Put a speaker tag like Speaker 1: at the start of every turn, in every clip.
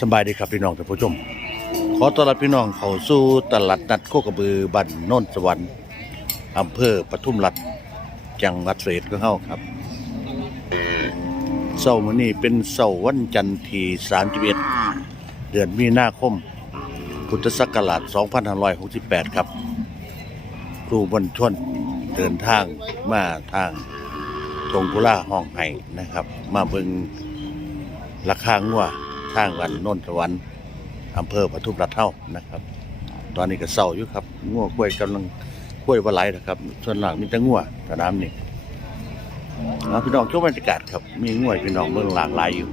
Speaker 1: สบายดีครับพี่น้องท่านผู้ชม ขอต้อนรับพี่น้องเข้าสู่ตลาดนัดโคกระบือบ้านโน่นสวรรค์อำเภอปทุมรัฐจังหวัดเสดของเฮาครับเสาร์มื้อนี้เป็นเสาร์วันจันทร์ที่31เดือนมีนาคม พุทธศักราช2568 ครับ ครูบนชนเดินทางมาทางทงกุล่าห้องไห้นะครับ มาเบิงราคางัว ทางวันโนนสวรรค์อำเภอปทุมรัฐเท่านะครับ ตอนนี้ก็เศร้าอยู่ครับงัวกล้วยกำลังกล้วยว่าไหลนะครับส่วนหลังมีแต่งัวสนามนี่เอาพี่น้องชมบรรยากาศครับ มีงัวให้พี่น้องเมืองหลากหลายอยู่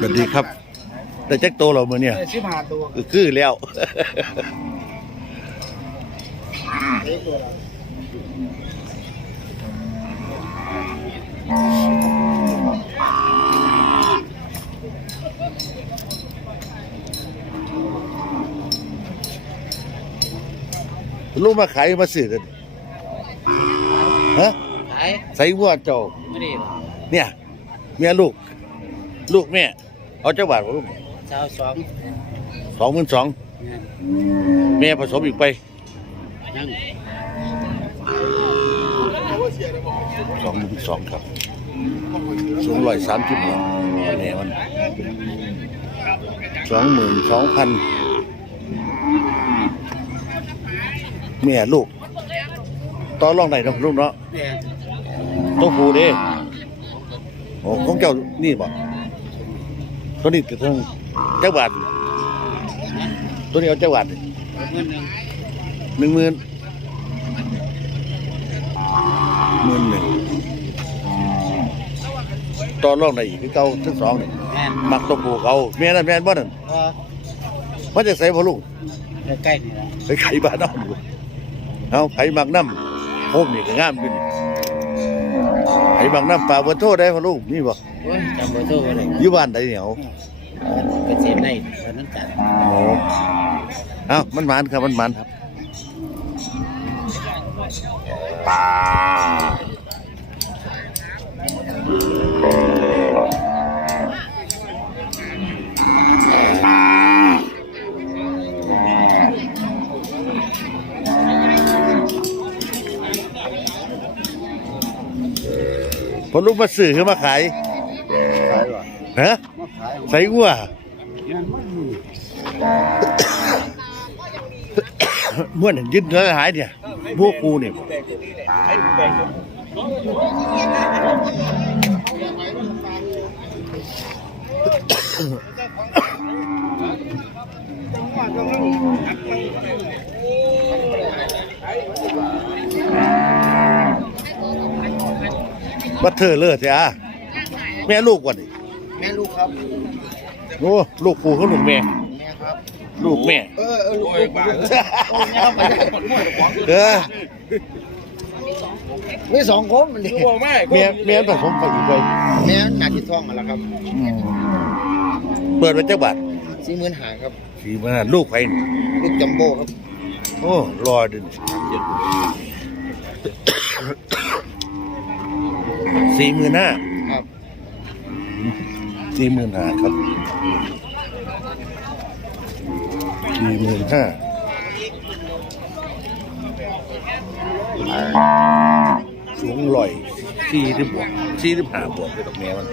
Speaker 1: สวัสดีครับ แต่แจ็คโตเราเมื่อเนี่ย
Speaker 2: สิบห้าตัว
Speaker 1: คือคือแล้ว ลูกมาขายมาสื่อกันฮะ
Speaker 2: ขาย
Speaker 1: ใส่วัวเจ้า
Speaker 2: ไม่ได้
Speaker 1: เนี่ยเมียลูก ลูกแม่เอาเจ้าบาทบ่ลูก
Speaker 2: เช้าสอง
Speaker 1: สองหมื่นสอง
Speaker 2: งาน
Speaker 1: แม่ผสมอีกไป
Speaker 2: ยัง
Speaker 1: สองหมื่นสองครับสูงร้อยสามสิบเนี่ยแม่มันสองหมื่นสองพันแม่ลูกต่อรองไหนเนาะลูกเนาะ
Speaker 2: เนี่ย
Speaker 1: ต้องผูเด้โอ้ของเจ้านี่บ่ตัวนี้ตัวนี้เจ้าบาทตัวนี้เอาเจ้าบาท
Speaker 2: เงินหนึ่ง
Speaker 1: หนึ่งหมื่นหมื่นหนึ่งต่อรองไหนอีกคือเก่าทั้งสองนี่
Speaker 2: แม่น
Speaker 1: มักตัวผูเขาแม่นั่นแม่นบ่นั่น
Speaker 2: ก็
Speaker 1: มันจะใส่พ่อลูก
Speaker 2: ใกล้ๆนี่แหละ
Speaker 1: ไปไข่บ้านน้ำอยู่เอาไข่มักน้ำโคมนี่ก็งามขึ้นไข่มักน้ำปลาบนโทษได้พ่อลูกนี่บ่
Speaker 2: โอ้ยจำเบอร์โทรไว้เลย
Speaker 1: อยู่บ้านใดเหนียว
Speaker 2: เกษตรได้ตอนนั้นจัด
Speaker 1: โอ้เอามันหมานครับมันหมาน พอลูกมาสื่อคือมาขาย
Speaker 2: ขายหรอ
Speaker 1: ฮะ
Speaker 2: มาขาย
Speaker 1: ใส่วัว
Speaker 2: ยังไม่มี
Speaker 1: ม้วนเห็นยืนแล้วหายเนี่ยพวกกูเนี่ย บัตเธอเลิศจ้ะแม่ลูกกว่านี่
Speaker 2: แม่ลูกครับ
Speaker 1: โอ้ลูกกูเขาลูกแม่
Speaker 2: แม่ครับ
Speaker 1: ลูกแม่
Speaker 2: เออเออลูกลูกลูกเออ มีสองคนมันดิ
Speaker 1: แม่แม่ผสมไปอีกไป
Speaker 2: แม่หนาที่ท้องมาแล้วครับ
Speaker 1: เปิดไว้เจ้าบาท
Speaker 2: สี่หมื่นหาครับ
Speaker 1: สี่มันลูกไปนี่
Speaker 2: ลูกจัมโบ้ครับ
Speaker 1: โอ้รอดึงสี่หมื่นห้า
Speaker 2: ครับ
Speaker 1: สี่หมื่นห้าครับสี่หมื่นห้า สูงลอยสี่ที่บวกสี่ที่ห้าบวกไปตรงแม่มัน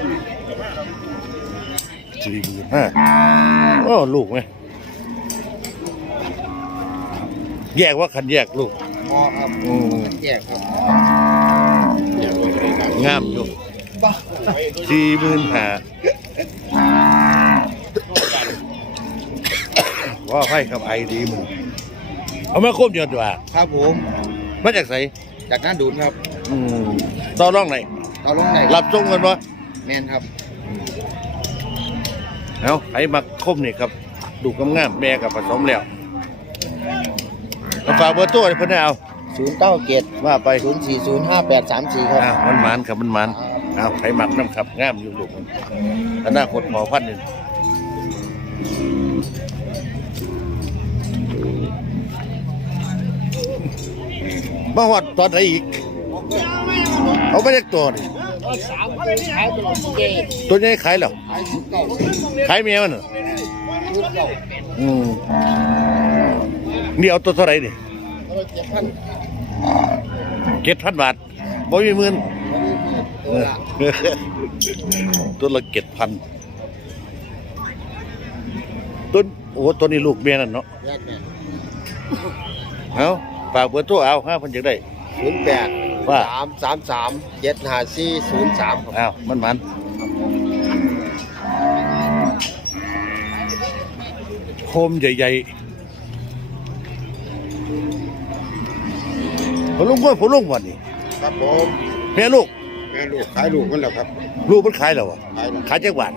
Speaker 1: สี่หมื่นห้าโอ้ลูกไหมแยกว่าคันแยกลูก
Speaker 2: พอครับ
Speaker 1: อืม
Speaker 2: แยกครับ
Speaker 1: งามอยู่สี่หมื่นห้าว่าให้กับไอดีมึงเอามาครบเดียวดีกว่า
Speaker 2: ครับผม
Speaker 1: มาจากไส
Speaker 2: จากหน้าดูนครับ
Speaker 1: อืมต่อร่องไหน
Speaker 2: เอาลงไหน
Speaker 1: รับส่งกันวะ
Speaker 2: แมนครับ
Speaker 1: เอาไอ้มาคมนี่ครับ ดูกำงามแม่กับผสมแล้วเอาฝากเบอร์ตัวให้เพิ่นได้เอา
Speaker 2: ศูนย์เก้าเจ็ด
Speaker 1: ว่าไป
Speaker 2: ศูนย์สี่ศูนย์ห้าแปดสามสี่ครับ
Speaker 1: อ้าวมันหมันครับมันหมันเอาไข่หมักน้ำครับงามอยู่ลูกมันอนาคตหมอพันธุ์นี่มาหอดตอนไหนอีก เอาไปเล็กตัวนี่
Speaker 2: สามขายตลอดเกต
Speaker 1: ตัวใหญ่ขายแล้ว
Speaker 2: ขายเก่า
Speaker 1: ขายเมียมันเหรอ
Speaker 2: รุ่นเก่า
Speaker 1: อืมนี่เอาตัวเท่าไหร่นี่
Speaker 2: เราเจ็ดพัน
Speaker 1: เจ็ดพันบาทบ่มีหมื่น
Speaker 2: ตัวละ
Speaker 1: ตัวละเจ็ดพันต้นโอ้ตัวนี้ลูกเมียนั่นเนาะ
Speaker 2: แยกแม่
Speaker 1: เอาฝากเบอร์โทรเอาห้าพันอยากได้
Speaker 2: ศูนย์แปด
Speaker 1: ว่า
Speaker 2: สามสามสามเจ็ดห้าสี่ศูนย์สามครับ
Speaker 1: อ้าวมันมันโคมใหญ่ๆผมลุงว่าผมลุงวันนี้
Speaker 3: ครับผม
Speaker 1: แม่ลูก
Speaker 3: แม่ลูกขายลูกมันแล้วครับ
Speaker 1: ลูกมันขายแล้ววะ
Speaker 3: ขายแล้ว
Speaker 1: ขายจักบาท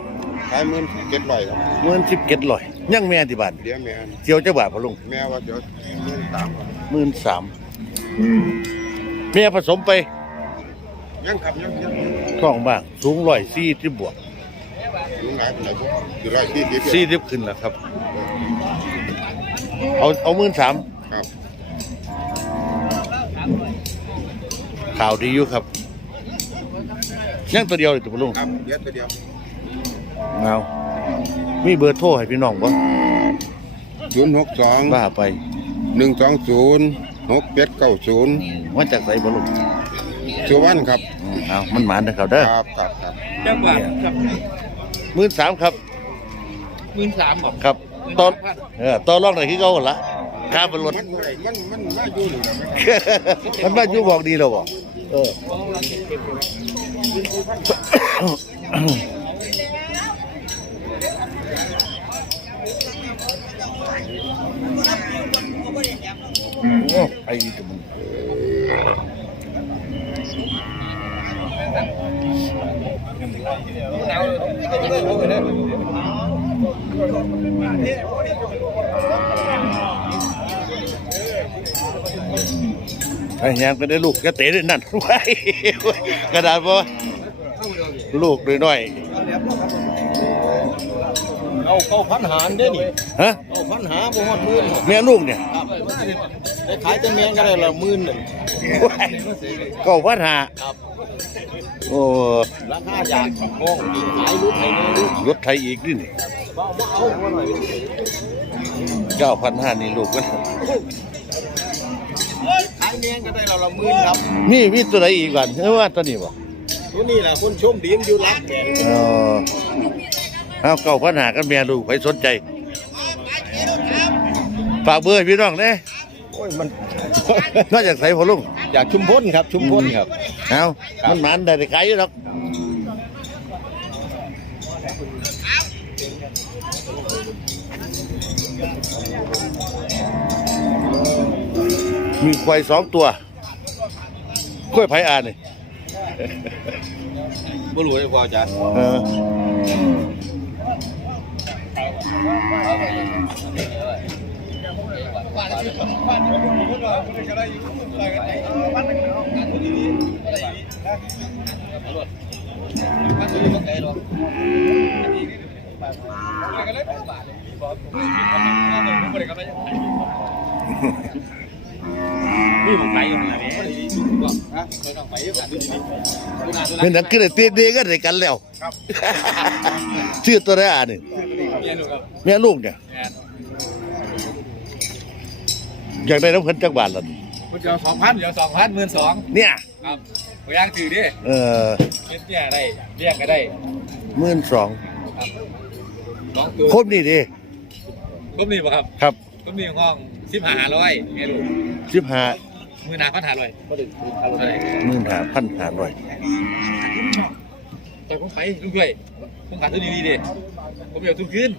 Speaker 3: ขายหมื่นเจ็ดร้อยครับ
Speaker 1: เงินสิบเก็ดลอยยังแม่ที่บ้าน
Speaker 3: เดี๋ยวแม่
Speaker 1: เจียวจักบาทผมลุง
Speaker 3: แม่ว่าเดี๋ยวหมื่นสามครับ
Speaker 1: หมื่นสาม แม่ผสมไป
Speaker 3: ยังครับยังยังยัง
Speaker 1: ท้องบ้างสูงร้อยสี่ที่บวก
Speaker 3: ลุงหลายเป็นไรปุ๊บสี่ร้อยสี่สิบ
Speaker 1: สี่ที่ขึ้นแล้วครับ เอาเอาหมื่นสาม
Speaker 3: ครับ
Speaker 1: ข่าวดีอยู่ครับยังตัวเดียวเลยตัวพลุง
Speaker 3: ครับเดี๋ยวตัวเดียว
Speaker 1: เอามีเบอร์โทรให้พี่น้องบ่
Speaker 3: ศูนย์หกสอง
Speaker 1: บ้าไป
Speaker 3: หนึ่งสองศูนย์ หกเจ็ดเก้าศูนย์
Speaker 1: มาจากไสบ่ลุง
Speaker 3: สุวรรณครับ
Speaker 1: อืมเอามันหมานนะครับเด้อ
Speaker 3: ครับครับครับ
Speaker 2: จังหวัดครับ
Speaker 1: หมื่นสามครับ
Speaker 2: หมื่นสามบอก
Speaker 1: ครับตอนเออตอนรองไหนที่เขาหมดละค่าบนรถ
Speaker 3: มันเมื่อไหร่มันมันมาอยู่นี่แหละมัน
Speaker 1: มันบ้านอยู่บอกดีแล้วบ่เออ โอ้ไอ้ตัวมันไอ้แฮมก็ได้ลูกก็เตะด้วยนั่นไว้กระดาษบ่ลูกน้อย
Speaker 2: เอาเข้าพันหารได้นี่
Speaker 1: ๆฮะ
Speaker 2: เอาพันหาบ่ฮอดหมื่น
Speaker 1: แม่ลูกเนี่ย
Speaker 2: ครับ ได้ขายแต่แมงก็ได้ละหมื่นหนึ่ง
Speaker 1: ก็วัดหา
Speaker 2: ครับ
Speaker 1: โอ้
Speaker 2: ราคาอยากมองกินขายรุ่นไหนเนี่ยรุ่น
Speaker 1: รถไทยอีกนี่นี่
Speaker 2: บ่บ่เอาบ่หน่อย
Speaker 1: เก้าพันห้านี่ลูกกัน
Speaker 2: ขายแมงก็ได้ละละหมื่นครับ
Speaker 1: นี่มีตัวไหนอีกก่อนเออว่าตัวนี้บ่
Speaker 2: ตัวนี้แหละคนชมดีมอยู่รักแม่
Speaker 1: เออเอาเก้าพันห้ากันแม่ลูกใครสนใจฝากเบอร์ให้พี่น้องเด้
Speaker 2: โอ้ยมัน
Speaker 1: นอกจากใส่พอลุง
Speaker 2: อยากชุมพลครับ ชุมพลครับ
Speaker 1: เอามันหมันได้ได้ขายอยู่หรอกมีควายสองตัวกล้วยไผ่อ่านนี่
Speaker 2: บ่รู้ได้พอจ้ะ
Speaker 1: เออ เป็นหนังขึ้นได้เตี้ยเดีกันได้กันแล้วชื่อตัวได้อ่านนี่แม่ลูกเนี่ย อยากได้น้ำเพิ่นจักบาทละนี่
Speaker 4: มันเดี๋ยวสองพันเดี๋ยวสองพันหมื่นสอง
Speaker 1: เนี่ย
Speaker 4: ครับพยางถือดิ
Speaker 1: เออ
Speaker 4: เก็บเนี่ยได้เรียกก็ได้
Speaker 1: หมื่นสอง
Speaker 4: สองตัว
Speaker 1: ครบนี่ดิ
Speaker 4: ครบนี่ป่ะครับ
Speaker 1: ครับ
Speaker 4: ครบนี่ห้องสิบห้าร้อยไงลูก
Speaker 1: สิบห้า
Speaker 4: หมื่นห้าพันห้าร้อยเท่าไหร่
Speaker 1: หมื่นห้าพันห้าร้อย
Speaker 4: ต่อยผมไปลุงด้วยผมขาดทุนดีๆดิผมอยากทุนขึ้น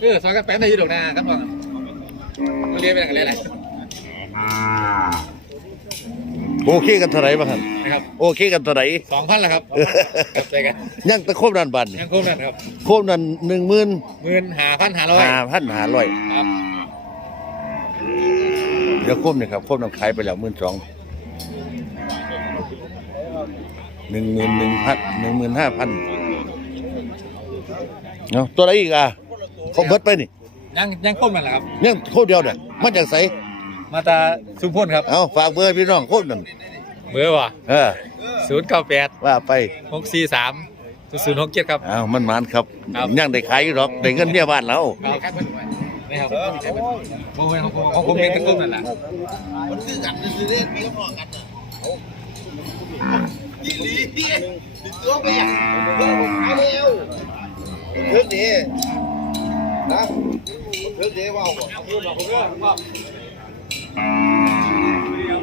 Speaker 4: เออซอยกันแป๊บได้อยืดดอกนาครับพ่อ มาเรียนไปกันเลยแหละ
Speaker 1: โอเคกันเท่าไหร่บ้างครับ
Speaker 4: นะครับ
Speaker 1: โอเคกันเท่าไหร่
Speaker 4: สองพันแล้วครับกับใจกัน
Speaker 1: ยังตะครบดันบัน
Speaker 4: ยังครบนั่นครับ
Speaker 1: ครบดันหนึ่งหมื่น
Speaker 4: หมื่นห้าพันห้าร้อย
Speaker 1: ห้าพันห้าร้อย
Speaker 4: ครับ
Speaker 1: เดี๋ยวครบนี่ครับครบน้ำขายไปแล้วหมื่นสองหนึ่งหมื่นหนึ่งพันหนึ่งหมื่นห้าพันเนาะตัวไหนอีกอะเขาเบิดไปนี่
Speaker 4: ยังยังครบนั่นแหละครับ
Speaker 1: ยังโคตรเดียวเนี่ยมาจากไส
Speaker 4: มาตาสุพลครับ
Speaker 1: เอาฝากเบอร์พี่น้องคนนั่น
Speaker 4: เบอร์ว่ะ
Speaker 1: เออ
Speaker 4: ศูนย์เก้าแปด
Speaker 1: ว่าไป
Speaker 4: หกสี่สามศูนย์หกเจ็ดครับ
Speaker 1: เอามันมันครับ
Speaker 4: ครับ
Speaker 1: ยังได้ขายอยู่หรอกได้เงินเมียบ้านเรา
Speaker 4: ครับนี่ครับโอ้ยของผมของผมเป็นตั้งต้นนั่นแหละ
Speaker 2: เรื่องนี้นะเรื่องนี้ว่าก่อน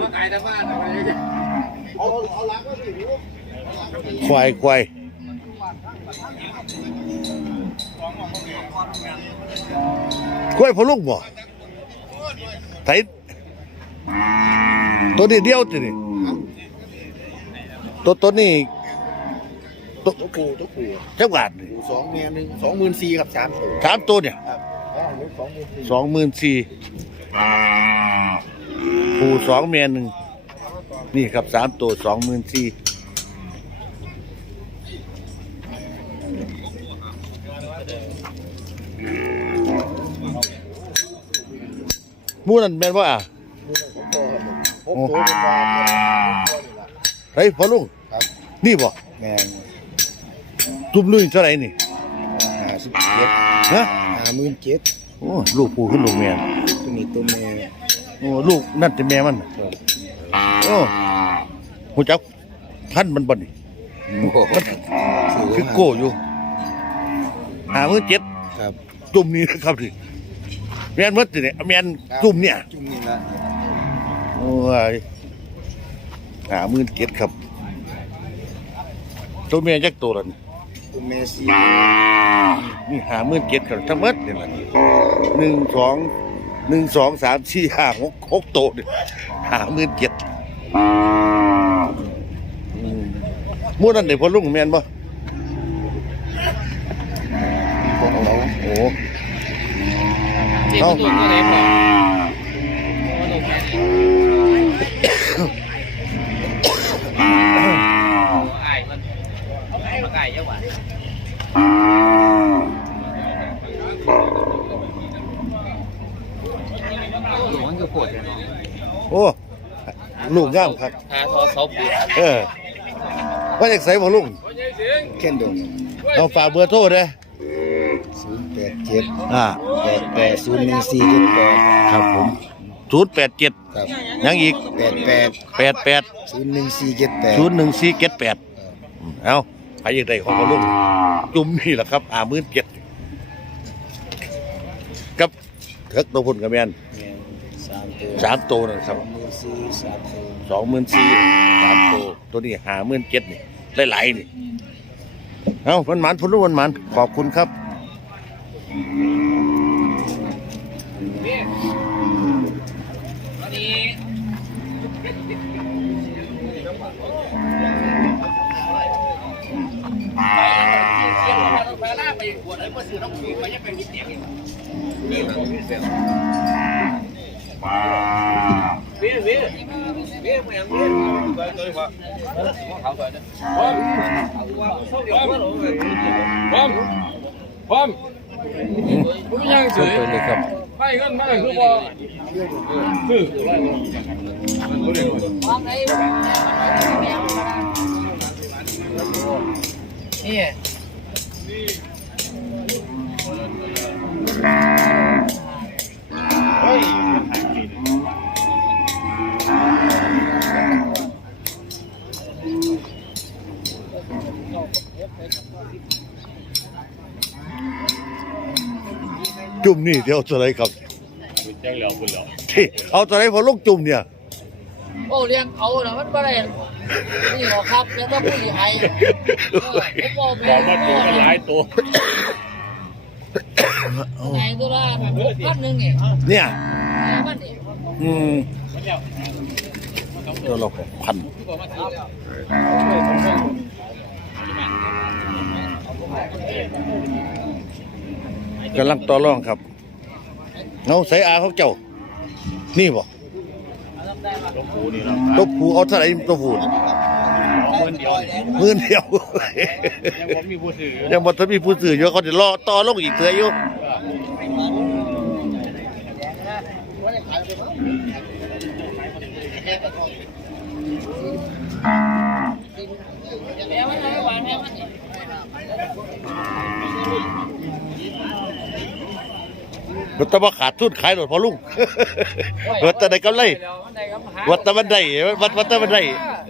Speaker 4: มาขายแต่บ้าน
Speaker 2: เอาเอาล้างก็ถึง
Speaker 1: ควายควายควายพอลูกบ่ไถตัวนี้เดียวจินี่ตัวตัวนี้ตัว
Speaker 2: ตัวปูตัวปู
Speaker 1: เท่าบาทนี่
Speaker 2: ปูสองเมียหนึ่งสองหมื่นสี่กับสามตัว
Speaker 1: สามตัวเนี่ย
Speaker 2: ครับ สองหมื่นสี่
Speaker 1: สองหมื่นสี่ผู้สองเมียหนึ่งนี่ครับสามตัวสองหมื่นสี่หมู่นั่นแม่นว่า
Speaker 2: หกตัวเป็นว่า
Speaker 1: เฮ้ยพอลุง
Speaker 2: ครับ
Speaker 1: นี่บ่
Speaker 2: แมง
Speaker 1: จุ่มลุยเท่าไหร่นี่
Speaker 2: ห้าสิบเจ็ด
Speaker 1: ฮะ
Speaker 2: ห้าหมื่นเจ็ด
Speaker 1: โอ้ลูกผู้ขึ้นลูกแม่
Speaker 2: ตัวนี้ตัวแม่
Speaker 1: โอ้ลูกนั่นแต่แม่มันโอ้หูจักพันธุ์มันบ่นี่มันคือโก้อยู่หามือเจ็ด
Speaker 2: ครับ
Speaker 1: จุ่มนี้นะครับดิแม่นมดสิเนี่ยแม่นจุ่มเนี่ย
Speaker 2: จุ่มนี่ละ
Speaker 1: โอ้ยหามือเจ็ดครับตัวแม่จักตัวละนี่
Speaker 2: ตัวแม่สี่
Speaker 1: นี่หามือเจ็ดครับทั้งหมดนี่ละหนึ่งสองหนึ่งสองสามสี่ห้าหกหกโตวนี่หามือเจ็ดอืมหมู่นั่นเด็กพอลุงแม่นบ่
Speaker 2: ของเรา
Speaker 1: โอ้
Speaker 4: เจ็ดตัวตัวไหนพอไมาไก่เยอะกว่ามันก็ปวดเลย
Speaker 1: โอ้ลูกงามครับ
Speaker 4: หาทอเสาปู
Speaker 1: เออว่าจากไสบ่ลุง
Speaker 2: เข่นโดน
Speaker 1: เอาฝากเบอร์โทรเด้อ
Speaker 2: ศูนย์แปดเจ็ด
Speaker 1: อ่า
Speaker 2: แปดแปดศูนย์หนึ่งสี่เจ็ดแปด
Speaker 1: ครับผมศูนย์แปดเจ็ด
Speaker 2: ครับ
Speaker 1: ยังอีก
Speaker 2: แปดแปด
Speaker 1: แปดแปด
Speaker 2: ศูนย์หนึ่งสี่เจ็ดแปด
Speaker 1: ศูนย์หนึ่งสี่เจ็ดแปดเอา ใครอยากได้ของพ่อลุงจุ่มนี่แหละครับอามื่นเจ็ดกับเถิกตัวพุ่นกับแมน
Speaker 2: สามตัว
Speaker 1: สามตัวนะครับ
Speaker 2: หมื่นสี่สามตัว
Speaker 1: สองหมื่นสี่สามตัวตัวนี้หาหมื่นเจ็ดนี่หลายๆนี่ เอามันหมันพุ่นลุงมันหมันขอบคุณครับ
Speaker 4: พร้อมพร้อมผมยัง
Speaker 1: ส่
Speaker 4: เฉ
Speaker 1: ง
Speaker 4: ย
Speaker 1: ไปเลยครับ
Speaker 4: ไม่เงินไม่คือว่าคือ
Speaker 5: นี่
Speaker 1: จุ่มนี่เดี๋ยวตัวไหนครับ
Speaker 4: ยังเหลือคุณเหรอ
Speaker 1: ที่เอาตัวไหนพอลุงจุ่มเนี่ย
Speaker 5: โอ้เลี้ยงเอาน่ะมันบ่ได้นี่หรอกครับแล้วก็ผู้ใหญ่เออผมบอก
Speaker 4: บอกว่าตัวมันหลายตัว
Speaker 5: ไงตัวละหกพันหนึ่งนี่
Speaker 1: เนี่ย
Speaker 5: มันนี่
Speaker 1: อืมตัวเราหกพันกำลังต่อรองครับเอาใส่อาเขาเจ้า นี่บ่ตัวผูเอาเท่าไหร่ตัวผู
Speaker 4: เงินเดียว
Speaker 1: หมื่นเดียว
Speaker 4: ยังผมมีผู้ซื้อ
Speaker 1: ยังบ่ทันมีผู้ซื้ออยู่เขาจะรอต่อลงอีกเทื่ออยู่
Speaker 5: แม่มันไม่หวานแม่มัน
Speaker 1: รถตะบ่ขาดทุนขายรถพอลุงรถตะได้กำไรวัดตะบันไดวัดวัดตะบันได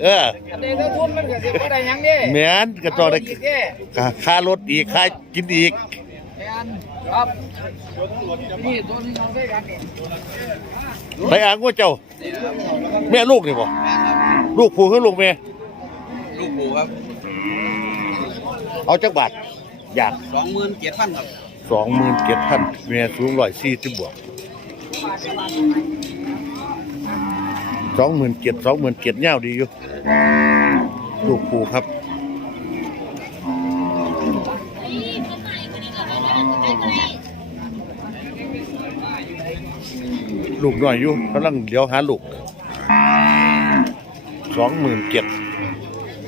Speaker 1: เออ
Speaker 5: อันนี้ถ้าทุนมันก็สิบ่ได้หยังเด้
Speaker 1: แม่นก็ต่อได้
Speaker 5: อีกเด้
Speaker 1: ค่าค่ารถอีกค่ากินอีก
Speaker 5: แม่นครับนี่ตัวนี้น้องได้กันนี่
Speaker 1: ไปอ่างว่าเจ้า แม่ลูกนี่บ่ลูกผู้คือลูกแม่
Speaker 2: ลูกปูครับ
Speaker 1: เอาจักบาทอยาก
Speaker 2: สองหมื่นเจ็ดพันครับ
Speaker 1: สองหมื่นเจ็ดพันแม่สูงร้อยสี่สิบบวก สองหมื่นเจ็ดสองหมื่นเจ็ดเงาวดีอยู่ลูกผู้ครับลูกน้อยอยู่กำลังเดี๋ยวหาลูกสองหมื่นเจ็ด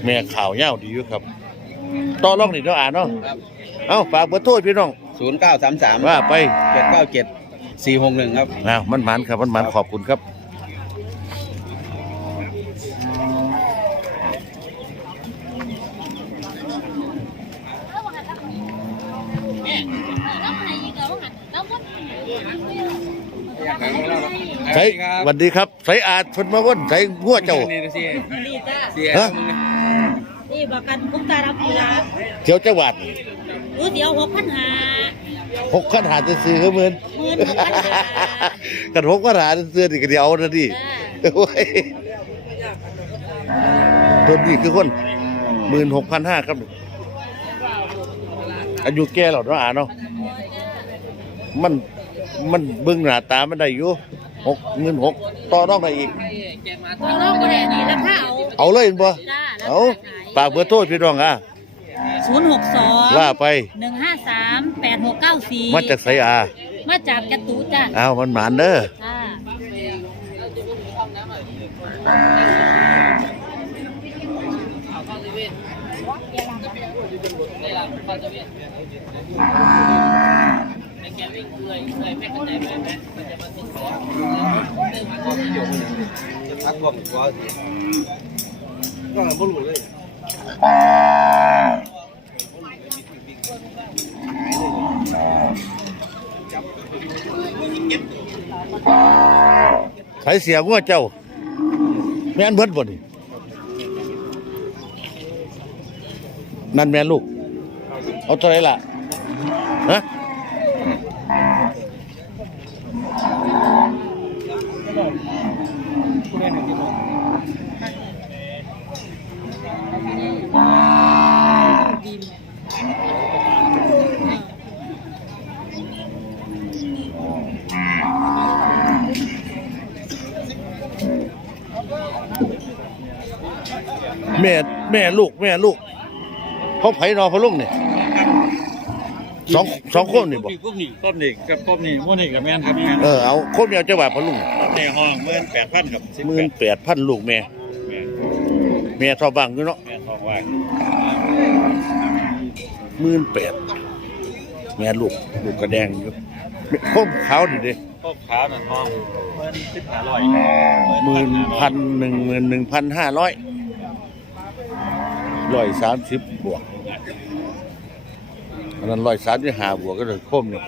Speaker 1: แม่ข่าวเงาวดีอยู่ครับต่อรองนี่เนาะอ่านเนาะเอ้าฝากเบอร์โทรพี่น้อง
Speaker 2: ศูนย์เก้าสามสาม
Speaker 1: ว่าไป
Speaker 2: เจ็ดเก้าเจ็ดสี่หกหนึ่งครับ
Speaker 1: อ้าวมันหมันครับมันหมันขอบคุณครับ ใส่สวัสดีครับใส่อาดเพิ่นมาว่นใส่งัวเจ้า
Speaker 4: นี่นะสิ
Speaker 6: นี่จ้า
Speaker 4: เสีย
Speaker 1: ฮะ
Speaker 6: นี่บอกกันคุ้มตารับเวลา
Speaker 1: เที่ยวจังหวัด
Speaker 6: รู้เดี๋ยวหกพันหา
Speaker 1: หกขันหาจะซื้อเขาเหมือน
Speaker 6: หมื่นหกพันหา
Speaker 1: กันหกขันหาจะซื้อนี่ก็เดียวนะดิ
Speaker 6: จ้า
Speaker 1: โอ้ยตัวนี้คือคนหมื่นหกพันห้าครับอายุแก่แล้วเนาะอ่าเนาะมันมันเบิ่งหน้าตามันได้อยู่ หกหมื่นหกต่อรองได้อีก
Speaker 6: ตัวน้องก็ได้นี่ราคาเอา
Speaker 1: เอาเลยเห็นบ่
Speaker 6: จ้า
Speaker 1: เอาปากเบอร์โทรพี่น้องอะ
Speaker 6: ศูนย์หกสอง
Speaker 1: ว่าไป
Speaker 6: หนึ่งห้าสามแปดหกเก้าสี่
Speaker 1: มาจากไสอา
Speaker 6: มาจากกระตูจ้า
Speaker 1: อ้าวมันหมานเด้อ
Speaker 6: จ้า
Speaker 2: พักรวมกว่าสิก็บ่รู้เลย
Speaker 1: ใส่เสียงัวเจ้า แม่นเพิ่นบ่นี่นั่นแม่นลูก เอาเท่าไหรล่ะฮะ แม่แม่ลูกแม่ลูกเขาไผนอพะลุงนี่สองสองคนนี่บ่
Speaker 7: พวกนี้ต้นนี่กับต้นนี่พวกนี้กับแม่นครับแม่น
Speaker 1: เออเอาคนเดียวจะว่าพะลุง
Speaker 7: ในห้องเมื่อนแปดพันกับสิบ
Speaker 1: หมื่
Speaker 7: แป
Speaker 1: น
Speaker 7: ด
Speaker 1: แปดพันลูกแม่
Speaker 7: แม่น
Speaker 1: แม่ทอบังอยู่เนาะ
Speaker 7: แม่นทองว่า
Speaker 1: หมื่นแปดแม่ลูกลูกกระแดงอยู่คมขาวนี่เด้
Speaker 7: พวกขาวนั่นห้องเมื่อนสิบห้าร้อย
Speaker 1: หมื่นพันหนึ่งหมื่นหนึ่งพันห้าร้อยร้อยสามสิบบวกอันนั้นร้อยสามสิบห้าบวกก็เลยคมนี่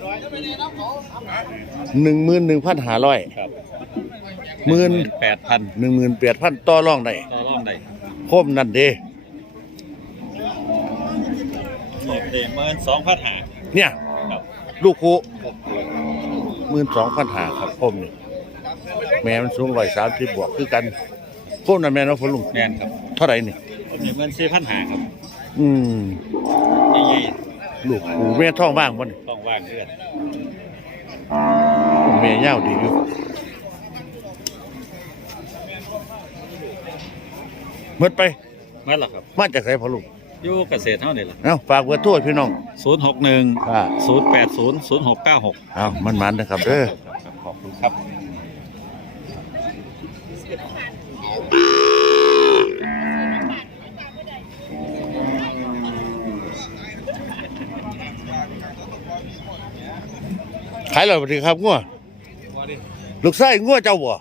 Speaker 1: หนึ่งหมื่นหนึ่งพันห้าร้อย
Speaker 7: ครับ
Speaker 1: หมื่น
Speaker 7: แปดพัน
Speaker 1: หนึ่งหมื่นแปดพันต่อรองได้
Speaker 7: ต่อรองได้
Speaker 1: คมนั่นเด้
Speaker 7: นี่เดเมื่อนสองพันหา
Speaker 1: เนี่ย
Speaker 7: ครับ
Speaker 1: ลูกคูหมื่นสองพันหาครับคมนี่แม่มันสูงร้อยสามสิบบวกคือกันคมนั่นแม่เน้องพอลุง
Speaker 7: แม่นครับ
Speaker 1: เท่าไหร่นี่
Speaker 7: ผมนี่เมื่อนสี่พันหาครับ
Speaker 1: อืม
Speaker 7: ใหญ่
Speaker 1: ลูกคูแม่ท้องบ้างบ่นี่
Speaker 7: ๆต้องว่างเลือด
Speaker 1: แม่ยาวดีอยู่ มดไป
Speaker 7: เมื่อหรอครับ
Speaker 1: มาจากไสพอลุง
Speaker 7: อยู่เกษตรเท่านี้แหละ
Speaker 1: เอ้าฝากเบอร์โทรพี่น้อง
Speaker 7: ศูนย์หกหนึ่ง
Speaker 1: อ่า
Speaker 7: ศูนย์แปดศูนย์ศูนย์หกเก้าหก
Speaker 1: เอ้ามันมันนะครับเด้อ
Speaker 7: ขอบคุณครับ
Speaker 1: ขายแล้วสวัสดีครับงัวลูกไส้งัวเจ้าบ่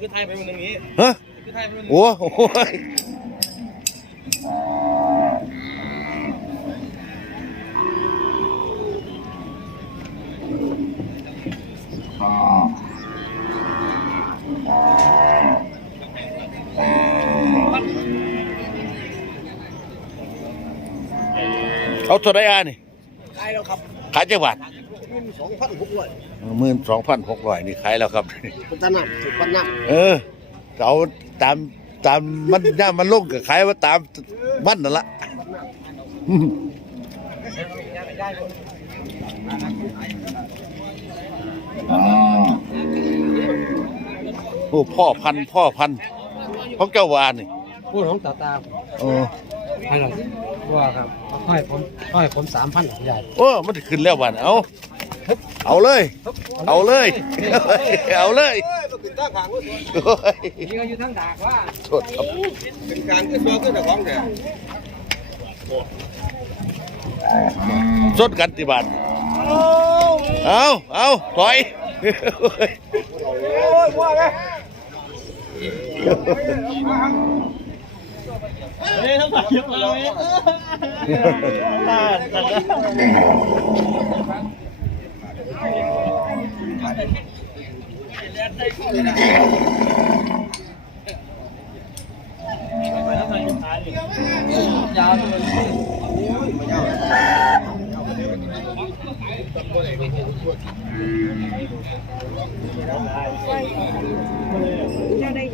Speaker 2: คือไทยไปมันอย่างนี้
Speaker 1: ฮะ
Speaker 2: คือไทยไปมัน
Speaker 1: โอ้โห เอาตัวไดอานี่
Speaker 2: ขายแล้วครับ
Speaker 1: ขายจังหวัด
Speaker 2: สองพันหกร้อย
Speaker 1: หมื่นสองพันหกร้อยนี่ขายแล้วครับ
Speaker 2: เป็นตะนับถูกปันนับ
Speaker 1: เออเอาตามตามมันย่ามันลงกับขายว่าตามมันนั่นละอืม โอ้พ่อพันธุ์พ่อพันธุ์ของเจ้าวานนี่
Speaker 8: พูดของตาตา
Speaker 1: โอ้
Speaker 8: ให้หน่อยว่าครับให้ผมให้ผมสามพันใหญ่
Speaker 1: โอ้มันจะขึ้นแล้ววันเอาเอาเลย เอาเลย เอาเลย
Speaker 2: เป็นตาขางว่า
Speaker 1: โอ้ย
Speaker 8: นี่ก็อยู่ทั้งดากว่า
Speaker 1: โทษครับ
Speaker 2: เป็นการขึ้นตัวขึ้นแต่ของแก
Speaker 1: สดกันติบันเอาเอาถอย Ôi, quá đấy.
Speaker 7: Ê, nó phải chịu lao ấy. À, thật đó
Speaker 9: ra đây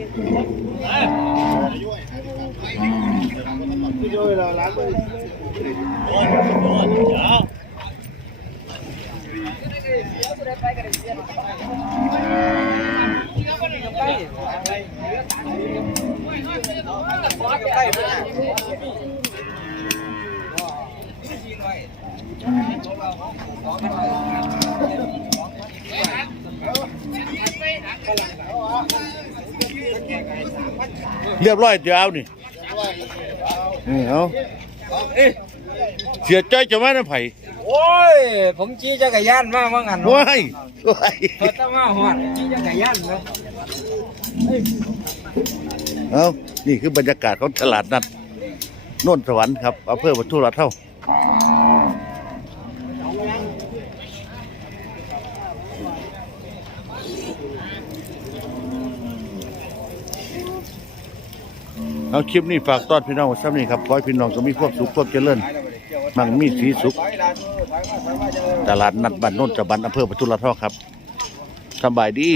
Speaker 9: để rồi là lái đi Hãy subscribe cho kênh Ghiền Mì Gõ Để không bỏ lỡ những video hấp dẫn
Speaker 1: เรียบร้อยเดี๋ยวเอานี่นี่เอาเสียใจจะมาน้ำไผ่
Speaker 8: โอ้ย ผมขี่จักรยานมาว่างั้น
Speaker 1: ว้ายว้าย
Speaker 8: พอตมาหอดขี่จักรยานนะ
Speaker 1: เอานี่คือบรรยากาศของตลาดนัดโน่นสวรรค์ครับอำเภอปทุมราชเท่า เอาคลิปนี้ฝากต้อนพี่น้องไว้ซ้ำนี่ครับขอให้พี่น้องก็มีความสุขความเจริญมั่งมีสีสุข ตลาดนัดบ้านโน่นจะบันอำเภอปทุมราชเท่าครับสำบายดี